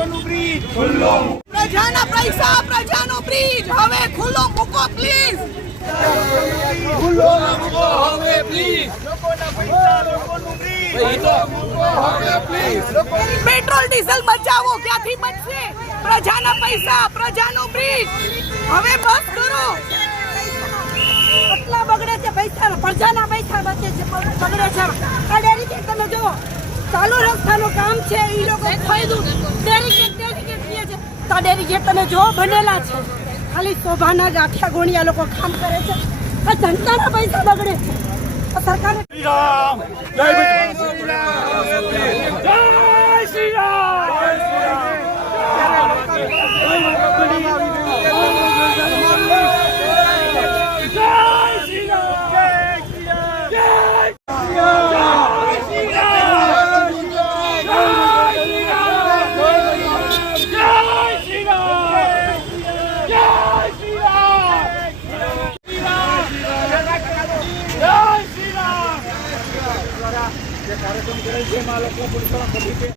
લોકોનું બ્રિજ ખુલ્લો, પ્રજાના પૈસા પ્રજાનો બ્રિજ હવે ખુલ્લો મૂકો પ્લીઝ, ખુલ્લો મૂકો હવે પ્લીઝ, લોકોના પૈસા લોકોનું બ્રિજ ખુલ્લો મૂકો હવે પ્લીઝ, પેટ્રોલ ડીઝલ બચાવો, ક્યાંથી બચશે? પ્રજાના પૈસા પ્રજાનો બ્રિજ હવે બસ કરો. આટલા બગડે છે પૈસા, પ્રજાના પૈસા બચે છે, બગડે છે. આ ડેરીકેટ તમે જુઓ, ચાલુ રસ્તાનું કામ છે, એ લોકો ખરીદું ડેરીકેટ કહે છે. તો આ ડેરીકેટ તમે જો બનેલા છે, ખાલી શોભાના ગાંઠિયા ગોળિયા લોકો કામ કરે છે. આ જનતાના પૈસા બગડે છે. આ સરકારે કાર્યક્રમ કરે છે, લોકો